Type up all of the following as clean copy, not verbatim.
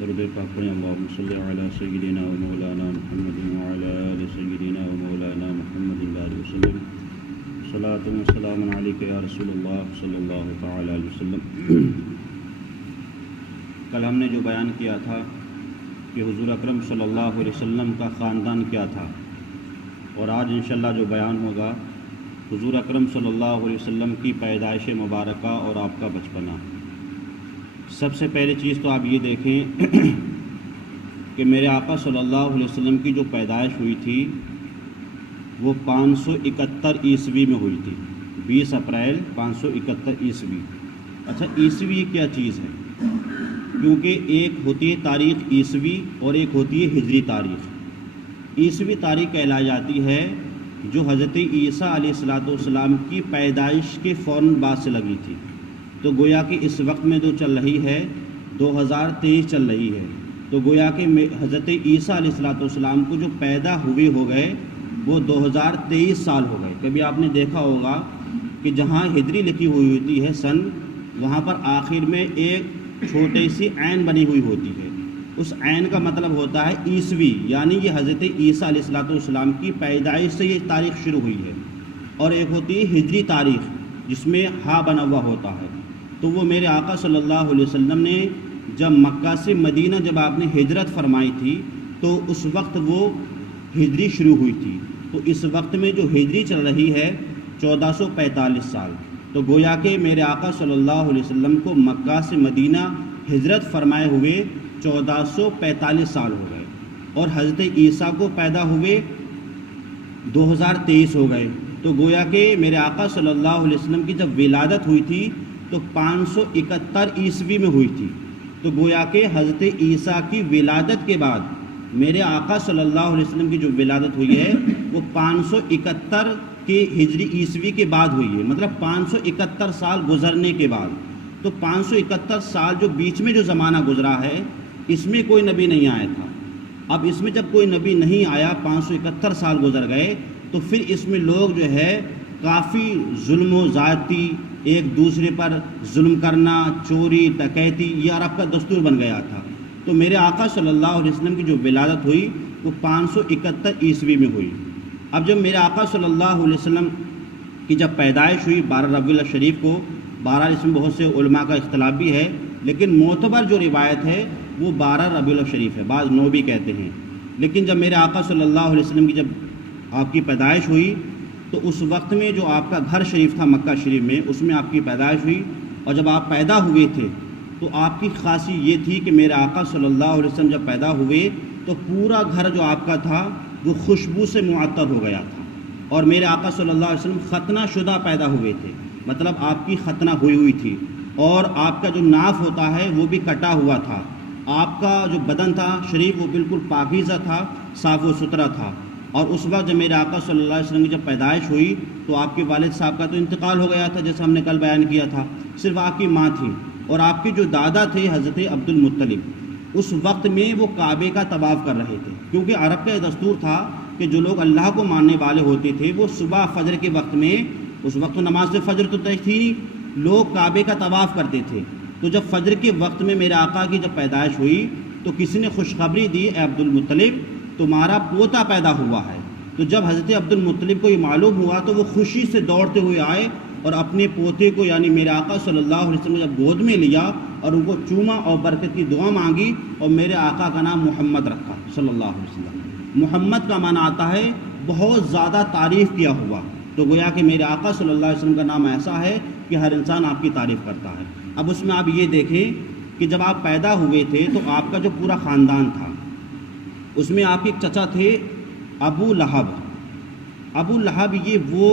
درود پاک پڑھیں اللہم صلی علی سیدنا و مولانا محمد وعلی آل سیدنا و مولانا محمد علیہ وسلم صلاۃ و سلام علیک یا رسول اللہ صلی اللہ تعالی علیہ وسلم۔ کل ہم نے جو بیان کیا تھا کہ حضور اکرم صلی اللہ علیہ وسلم کا خاندان کیا تھا، اور آج انشاءاللہ جو بیان ہوگا حضور اکرم صلی اللہ علیہ وسلم کی پیدائش مبارکہ اور آپ کا بچپنا۔ سب سے پہلی چیز تو آپ یہ دیکھیں کہ میرے آقا صلی اللہ علیہ وسلم کی جو پیدائش ہوئی تھی وہ 571 عیسوی میں ہوئی تھی، 20 اپریل 571 عیسوی۔ اچھا، عیسوی کیا چیز ہے؟ کیونکہ ایک ہوتی ہے تاریخ عیسوی اور ایک ہوتی ہے ہجری تاریخ۔ عیسوی تاریخ کہلائی جاتی ہے جو حضرت عیسیٰ علیہ السلام کی پیدائش کے فوراً بعد سے لگی تھی، تو گویا کہ اس وقت میں جو چل رہی ہے 2023 چل رہی ہے، تو گویا کہ حضرت عیسیٰ علیہ السلام کو جو پیدا ہوئے ہو گئے وہ 2023 سال ہو گئے۔ کبھی آپ نے دیکھا ہوگا کہ جہاں ہجری لکھی ہوئی ہوتی ہے سن، وہاں پر آخر میں ایک چھوٹی سی عین بنی ہوئی ہوتی ہے، اس عین کا مطلب ہوتا ہے عیسوی، یعنی یہ حضرت عیسیٰ علیہ السلام کی پیدائش سے یہ تاریخ شروع ہوئی ہے، اور ایک ہوتی ہے ہجری تاریخ جس میں ہا بنا ہوا ہوتا ہے۔ تو وہ میرے آقا صلی اللہ علیہ وسلم نے جب مکہ سے مدینہ جب آپ نے ہجرت فرمائی تھی تو اس وقت وہ ہجری شروع ہوئی تھی، تو اس وقت میں جو ہجری چل رہی ہے 1445 سال، تو گویا کہ میرے آقا صلی اللہ علیہ وسلم کو مکہ سے مدینہ ہجرت فرمائے ہوئے 1445 سال ہو گئے، اور حضرت عیسیٰ کو پیدا ہوئے 2023 ہو گئے، تو گویا کہ میرے آقا صلی اللہ علیہ وسلم کی جب ولادت ہوئی تھی تو 571 عیسوی میں ہوئی تھی، تو گویا کہ حضرت عیسیٰ کی ولادت کے بعد میرے آقا صلی اللہ علیہ وسلم کی جو ولادت ہوئی ہے وہ 571 کے ہجری عیسوی کے بعد ہوئی ہے، مطلب 571 سال گزرنے کے بعد۔ تو 571 سال جو بیچ میں جو زمانہ گزرا ہے اس میں کوئی نبی نہیں آیا تھا۔ اب اس میں جب کوئی نبی نہیں آیا، 571 سال گزر گئے، تو پھر اس میں لوگ جو ہے کافی ظلم و زیادتی، ایک دوسرے پر ظلم کرنا، چوری ڈکیتی، یہ عرب کا دستور بن گیا تھا۔ تو میرے آقا صلی اللہ علیہ وسلم کی جو ولادت ہوئی وہ 571 عیسوی میں ہوئی۔ اب جب میرے آقا صلی اللہ علیہ وسلم کی جب پیدائش ہوئی 12 ربیع الشریف کو، 12 اس میں بہت سے علماء کا اختلاف بھی ہے، لیکن معتبر جو روایت ہے وہ 12 ربیع الشریف ہے، بعض 9 بھی کہتے ہیں۔ لیکن جب میرے آقا صلی اللہ علیہ وسلم کی جب آپ کی پیدائش ہوئی تو اس وقت میں جو آپ کا گھر شریف تھا مکہ شریف میں، اس میں آپ کی پیدائش ہوئی، اور جب آپ پیدا ہوئے تھے تو آپ کی خاصیت یہ تھی کہ میرے آقا صلی اللہ علیہ وسلم جب پیدا ہوئے تو پورا گھر جو آپ کا تھا وہ خوشبو سے معطر ہو گیا تھا، اور میرے آقا صلی اللہ علیہ وسلم ختنہ شدہ پیدا ہوئے تھے، مطلب آپ کی ختنہ ہوئی تھی، اور آپ کا جو ناف ہوتا ہے وہ بھی کٹا ہوا تھا، آپ کا جو بدن تھا شریف وہ بالکل پاکیزہ تھا، صاف و ستھرا تھا۔ اور اس وقت جب میرے آقا صلی اللہ علیہ وسلم کی جب پیدائش ہوئی تو آپ کے والد صاحب کا تو انتقال ہو گیا تھا، جیسے ہم نے کل بیان کیا تھا، صرف آپ کی ماں تھی، اور آپ کے جو دادا تھے حضرت عبد المطلب، اس وقت میں وہ کعبے کا طواف کر رہے تھے، کیونکہ عرب کا یہ دستور تھا کہ جو لوگ اللہ کو ماننے والے ہوتے تھے وہ صبح فجر کے وقت میں، اس وقت تو نماز فجر تو طے تھی، لوگ کعبے کا طواف کرتے تھے۔ تو جب فجر کے وقت میں میرے آقا کی جب پیدائش ہوئی تو کسی نے خوشخبری دی، اے عبد المطلب تمہارا پوتا پیدا ہوا ہے۔ تو جب حضرت عبد المطلب کو یہ معلوم ہوا تو وہ خوشی سے دوڑتے ہوئے آئے اور اپنے پوتے کو یعنی میرے آقا صلی اللہ علیہ وسلم جب گود میں لیا اور ان کو چوما اور برکت کی دعا مانگی، اور میرے آقا کا نام محمد رکھا صلی اللہ علیہ وسلم۔ محمد کا معنی آتا ہے بہت زیادہ تعریف کیا ہوا، تو گویا کہ میرے آقا صلی اللہ علیہ وسلم کا نام ایسا ہے کہ ہر انسان آپ کی تعریف کرتا ہے۔ اب اس میں آپ یہ دیکھیں کہ جب آپ پیدا ہوئے تھے تو آپ کا جو پورا خاندان تھا اس میں آپ کے چچا تھے ابو لہب۔ ابو لہب یہ وہ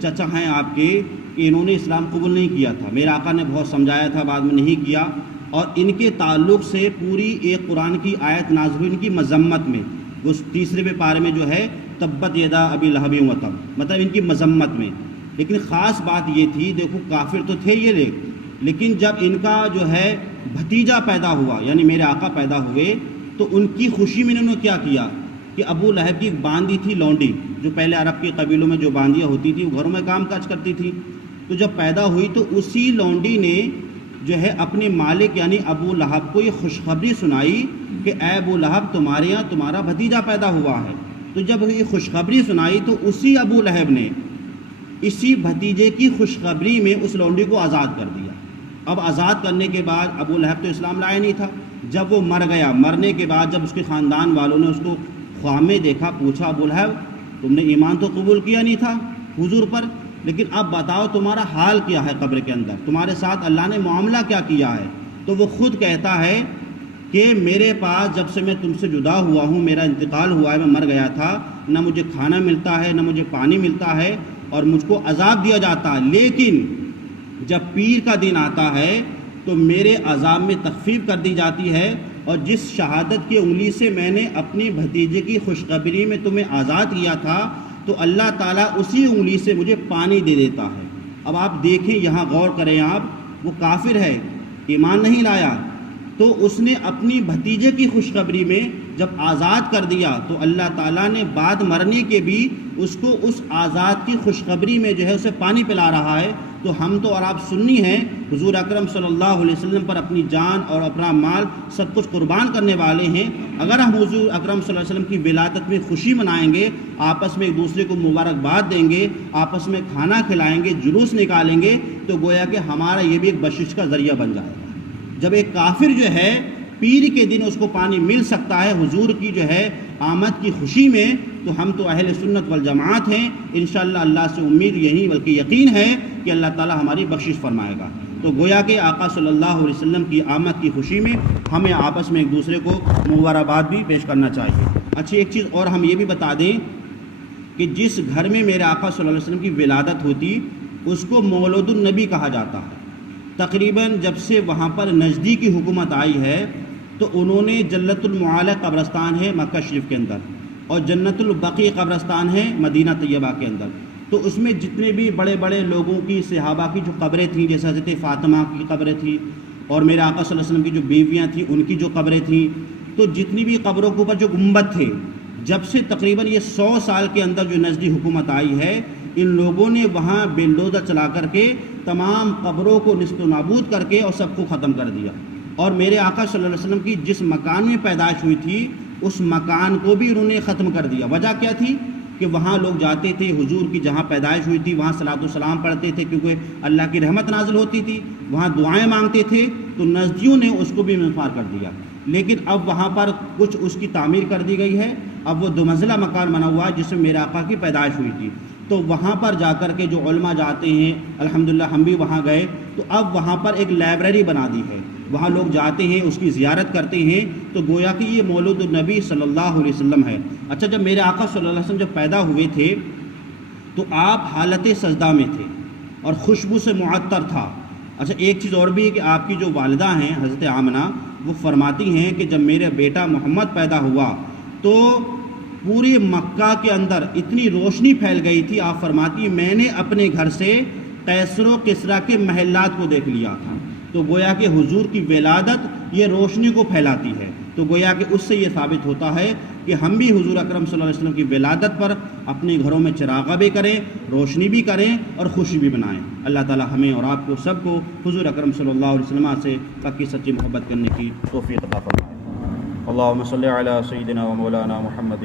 چچا ہیں آپ کے کہ انہوں نے اسلام قبول نہیں کیا تھا، میرے آقا نے بہت سمجھایا تھا، بعد میں نہیں کیا، اور ان کے تعلق سے پوری ایک قرآن کی آیت نازل ہوئی ان کی مذمت میں، وہ 3 پارے میں جو ہے تبت یدا ابی لہب وتب، مطلب ان کی مذمت میں۔ لیکن خاص بات یہ تھی، دیکھو کافر تو تھے یہ لوگ، لیکن جب ان کا جو ہے بھتیجا پیدا ہوا یعنی میرے آقا پیدا ہوئے تو ان کی خوشی میں انہوں نے کیا کیا کہ ابو لہب کی ایک باندی تھی لونڈی، جو پہلے عرب کے قبیلوں میں جو باندیاں ہوتی تھی وہ گھروں میں کام کاج کرتی تھی، تو جب پیدا ہوئی تو اسی لونڈی نے جو ہے اپنے مالک یعنی ابو لہب کو یہ خوشخبری سنائی کہ اے ابو لہب تمہارے یہاں تمہارا بھتیجا پیدا ہوا ہے۔ تو جب یہ خوشخبری سنائی تو اسی ابو لہب نے اسی بھتیجے کی خوشخبری میں اس لونڈی کو آزاد کر دیا۔ اب آزاد کرنے کے بعد ابو لہب تو اسلام لایا نہیں تھا، جب وہ مر گیا، مرنے کے بعد جب اس کے خاندان والوں نے اس کو خواب میں دیکھا، پوچھا ابو لہب تم نے ایمان تو قبول کیا نہیں تھا حضور پر، لیکن اب بتاؤ تمہارا حال کیا ہے قبر کے اندر، تمہارے ساتھ اللہ نے معاملہ کیا کیا ہے؟ تو وہ خود کہتا ہے کہ میرے پاس جب سے میں تم سے جدا ہوا ہوں، میرا انتقال ہوا ہے، میں مر گیا تھا، نہ مجھے کھانا ملتا ہے نہ مجھے پانی ملتا ہے اور مجھ کو عذاب دیا جاتا ہے، لیکن جب پیر کا دن آتا ہے تو میرے عذاب میں تخفیف کر دی جاتی ہے، اور جس شہادت کی انگلی سے میں نے اپنی بھتیجے کی خوشخبری میں تمہیں آزاد کیا تھا تو اللہ تعالیٰ اسی انگلی سے مجھے پانی دے دیتا ہے۔ اب آپ دیکھیں، یہاں غور کریں آپ، وہ کافر ہے، ایمان نہیں لایا، تو اس نے اپنی بھتیجے کی خوشخبری میں جب آزاد کر دیا تو اللہ تعالیٰ نے بعد مرنے کے بھی اس کو اس آزاد کی خوشخبری میں جو ہے اسے پانی پلا رہا ہے۔ تو ہم تو اور آپ سنی ہیں، حضور اکرم صلی اللہ علیہ وسلم پر اپنی جان اور اپنا مال سب کچھ قربان کرنے والے ہیں، اگر ہم حضور اکرم صلی اللہ علیہ وسلم کی ولادت میں خوشی منائیں گے، آپس میں ایک دوسرے کو مبارکباد دیں گے، آپس میں کھانا کھلائیں گے، جلوس نکالیں گے، تو گویا کہ ہمارا یہ بھی ایک بخشش کا ذریعہ بن جائے گا۔ جب ایک کافر جو ہے پیر کے دن اس کو پانی مل سکتا ہے حضور کی جو ہے آمد کی خوشی میں، تو ہم تو اہل سنت والجماعت ہیں، انشاءاللہ اللہ سے امید یہی بلکہ یقین ہے کہ اللہ تعالی ہماری بخشش فرمائے گا۔ تو گویا کہ آقا صلی اللہ علیہ وسلم کی آمد کی خوشی میں ہمیں آپس میں ایک دوسرے کو مبارکباد بھی پیش کرنا چاہیے۔ اچھی ایک چیز اور ہم یہ بھی بتا دیں کہ جس گھر میں میرے آقا صلی اللہ علیہ وسلم کی ولادت ہوتی اس کو مولود النبی کہا جاتا ہے۔ تقریباً جب سے وہاں پر نجدی کی حکومت آئی ہے تو انہوں نے جنت المعالی قبرستان ہے مکہ شریف کے اندر اور جنت البقیع قبرستان ہے مدینہ طیبہ کے اندر، تو اس میں جتنے بھی بڑے بڑے لوگوں کی صحابہ کی جو قبریں تھیں، جیسے حضرت فاطمہ کی قبریں تھیں اور میرے آقا صلی اللہ علیہ وسلم کی جو بیویاں تھیں ان کی جو قبریں تھیں، تو جتنی بھی قبروں کے اوپر جو گنبد تھے، جب سے تقریباً یہ 100 سال کے اندر جو نجدی حکومت آئی ہے، ان لوگوں نے وہاں بلڈوزر چلا کر کے تمام قبروں کو نست و نابود کر کے اور سب کو ختم کر دیا، اور میرے آقا صلی اللہ علیہ وسلم کی جس مکان میں پیدائش ہوئی تھی اس مکان کو بھی انہوں نے ختم کر دیا۔ وجہ کیا تھی کہ وہاں لوگ جاتے تھے، حضور کی جہاں پیدائش ہوئی تھی وہاں صلاۃ و سلام پڑھتے تھے کیونکہ اللہ کی رحمت نازل ہوتی تھی، وہاں دعائیں مانگتے تھے، تو نجدیوں نے اس کو بھی منفار کر دیا۔ لیکن اب وہاں پر کچھ اس کی تعمیر کر دی گئی ہے، اب وہ 2 منزلہ مکان بنا ہوا ہے جس میں میرے آقا کی پیدائش ہوئی تھی، تو وہاں پر جا کر کے جو علماء جاتے ہیں، الحمدللہ ہم بھی وہاں گئے، تو اب وہاں پر ایک لائبریری بنا دی ہے، وہاں لوگ جاتے ہیں، اس کی زیارت کرتے ہیں، تو گویا کہ یہ مولود النبی صلی اللہ علیہ وسلم ہے۔ اچھا، جب میرے آقا صلی اللہ علیہ وسلم جب پیدا ہوئے تھے تو آپ حالت سجدہ میں تھے اور خوشبو سے معطر تھا۔ اچھا، ایک چیز اور بھی ہے کہ آپ کی جو والدہ ہیں حضرت آمنہ، وہ فرماتی ہیں کہ جب میرا بیٹا محمد پیدا ہوا تو پورے مکہ کے اندر اتنی روشنی پھیل گئی تھی، آپ فرماتی ہیں میں نے اپنے گھر سے قیصر و کسریٰ کے محلات کو دیکھ لیا تھا۔ تو گویا کہ حضور کی ولادت یہ روشنی کو پھیلاتی ہے، تو گویا کہ اس سے یہ ثابت ہوتا ہے کہ ہم بھی حضور اکرم صلی اللہ علیہ وسلم کی ولادت پر اپنے گھروں میں چراغاں بھی کریں، روشنی بھی کریں اور خوشی بھی منائیں۔ اللہ تعالی ہمیں اور آپ کو سب کو حضور اکرم صلی اللہ علیہ وسلم سے پکی سچی محبت کرنے کی توفیق عطا فرمائے۔ اللہم صلی علی سیدنا و مولانا محمد۔